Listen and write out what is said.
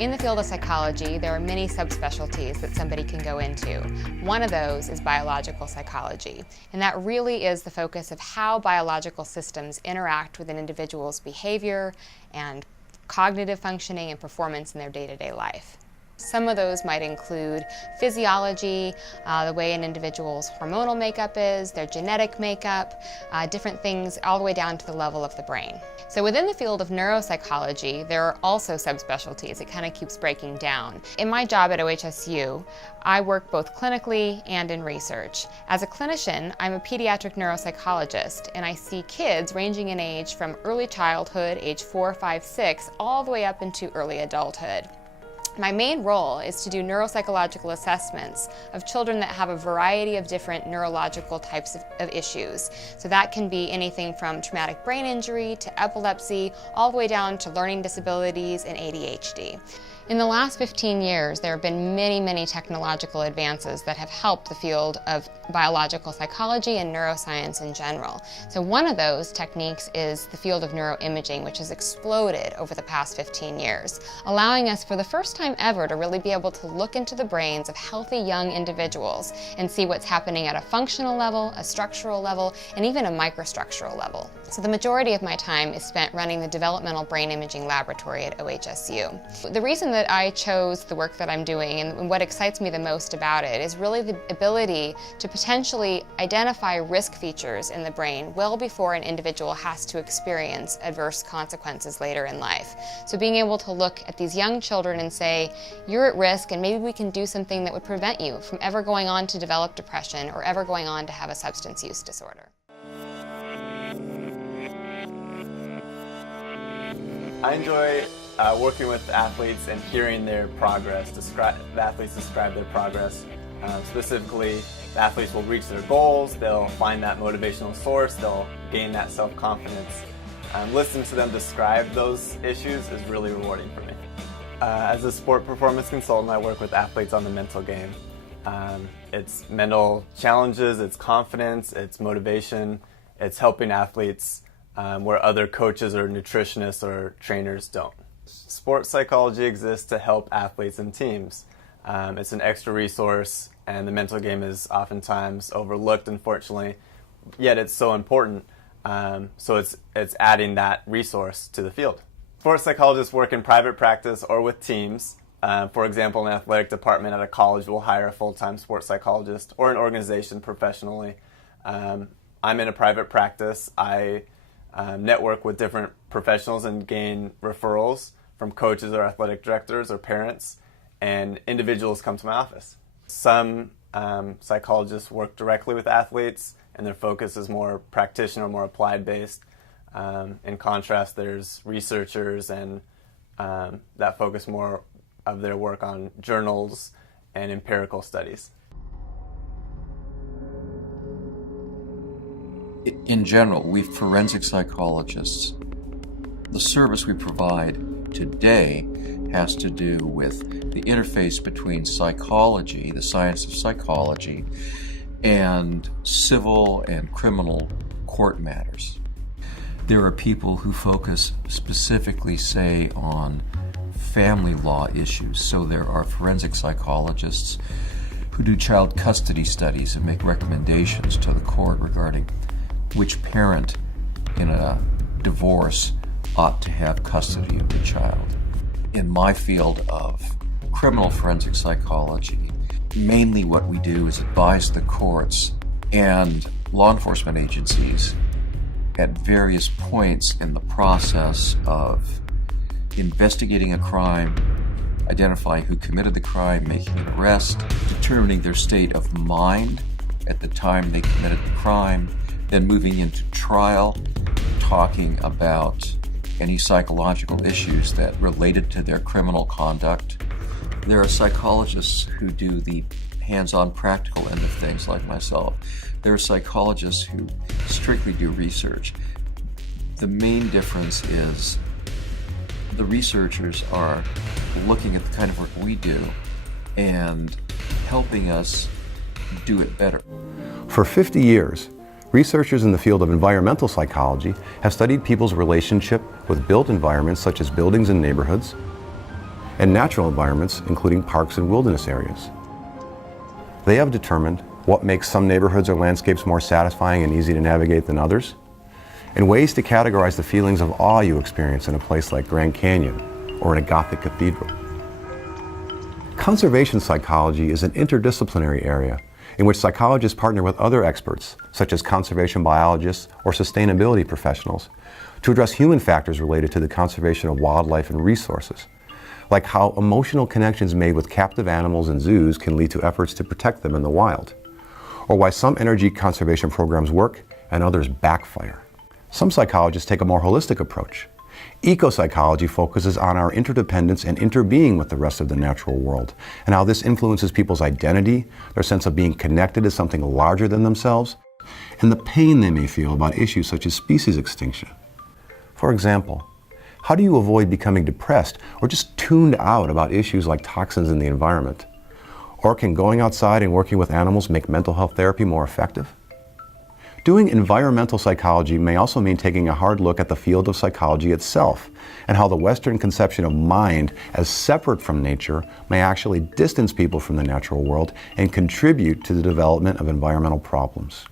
In the field of psychology, there are many subspecialties that somebody can go into. One of those is biological psychology, and that really is the focus of how biological systems interact with an individual's behavior and cognitive functioning and performance in their day-to-day life. Some of those might include physiology, the way an individual's hormonal makeup is, their genetic makeup, different things all the way down to the level of the brain. So within the field of neuropsychology, there are also subspecialties. It kind of keeps breaking down. In my job at OHSU, I work both clinically and in research. As a clinician, I'm a pediatric neuropsychologist, and I see kids ranging in age from early childhood, age 4, 5, 6, all the way up into early adulthood. My main role is to do neuropsychological assessments of children that have a variety of different neurological types of issues. So that can be anything from traumatic brain injury to epilepsy, all the way down to learning disabilities and ADHD. In the last 15 years, there have been many technological advances that have helped the field of biological psychology and neuroscience in general. So one of those techniques is the field of neuroimaging, which has exploded over the past 15 years, allowing us for the first time ever to really be able to look into the brains of healthy young individuals and see what's happening at a functional level, a structural level, and even a microstructural level. So the majority of my time is spent running the developmental brain imaging laboratory at OHSU. The reason that I chose the work that I'm doing and what excites me the most about it is really the ability to potentially identify risk features in the brain well before an individual has to experience adverse consequences later in life. So being able to look at these young children and say, you're at risk and maybe we can do something that would prevent you from ever going on to develop depression or ever going on to have a substance use disorder. I enjoy working with athletes and hearing their progress, the athletes describe their progress. Specifically, the athletes will reach their goals, they'll find that motivational source, they'll gain that self-confidence. Listening to them describe those issues is really rewarding for me. As a sport performance consultant, I work with athletes on the mental game. It's mental challenges, it's confidence, it's motivation, it's helping athletes where other coaches or nutritionists or trainers don't. Sports psychology exists to help athletes and teams. It's an extra resource, and the mental game is oftentimes overlooked, unfortunately, yet it's so important. So it's adding that resource to the field. Sports psychologists work in private practice or with teams. For example, an athletic department at a college will hire a full-time sports psychologist, or an organization professionally. I'm in a private practice. I network with different professionals and gain referrals from coaches or athletic directors or parents, and individuals come to my office. Some psychologists work directly with athletes and their focus is more practitioner, more applied based. In contrast, there's researchers and that focus more of their work on journals and empirical studies. In general, we forensic psychologists, the service we provide today has to do with the interface between psychology, the science of psychology, and civil and criminal court matters. There are people who focus specifically, say, on family law issues. So there are forensic psychologists who do child custody studies and make recommendations to the court regarding which parent in a divorce ought to have custody of the child. In my field of criminal forensic psychology, mainly what we do is advise the courts and law enforcement agencies at various points in the process of investigating a crime, identifying who committed the crime, making an arrest, determining their state of mind at the time they committed the crime, then moving into trial, talking about any psychological issues that related to their criminal conduct. There are psychologists who do the hands-on practical end of things like myself. There are psychologists who strictly do research. The main difference is the researchers are looking at the kind of work we do and helping us do it better. For 50 years, researchers in the field of environmental psychology have studied people's relationship with built environments such as buildings and neighborhoods, and natural environments, including parks and wilderness areas. They have determined what makes some neighborhoods or landscapes more satisfying and easy to navigate than others, and ways to categorize the feelings of awe you experience in a place like Grand Canyon or in a Gothic cathedral. Conservation psychology is an interdisciplinary area in which psychologists partner with other experts, such as conservation biologists or sustainability professionals, to address human factors related to the conservation of wildlife and resources, like how emotional connections made with captive animals in zoos can lead to efforts to protect them in the wild, or why some energy conservation programs work and others backfire. Some psychologists take a more holistic approach. Eco-psychology focuses on our interdependence and interbeing with the rest of the natural world, and how this influences people's identity, their sense of being connected to something larger than themselves, and the pain they may feel about issues such as species extinction. For example, how do you avoid becoming depressed or just tuned out about issues like toxins in the environment? Or can going outside and working with animals make mental health therapy more effective? Doing environmental psychology may also mean taking a hard look at the field of psychology itself and how the Western conception of mind as separate from nature may actually distance people from the natural world and contribute to the development of environmental problems.